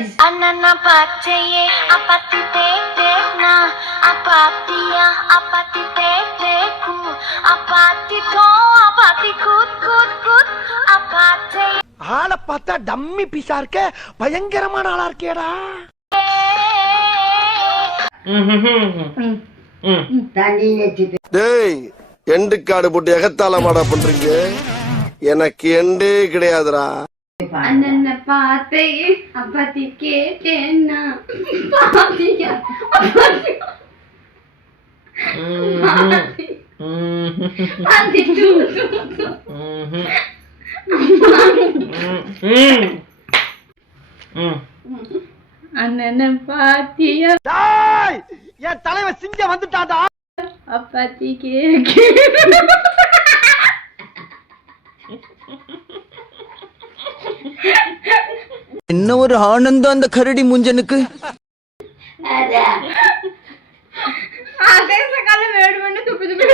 Anana pachaye apati te na apatia apati te ku apati to apati kut kut kut apati ஆளை பார்த்தா dummy பீஸா இருக்க, பயங்கரமான ஆளா இருக்கேடா. டேய், எண்டு காடு போட்டு எகத்தால மாடா பண்றீங்க. எனக்கு எண்டே கிடையாதுடா. அண்ணன பார்த்தே அப்பத்தி கேட்டேன்னா பாத்தியா அண்ணன பாத்தியா என் தலைவன் சிங்கம் வந்துட்டாடா. அப்பத்தி கேக்க என்ன ஒரு ஆனந்தம் அந்த கரடி முஞ்சனுக்கு. அதே சகால வேடு பண்ணி துப்பி துப்பி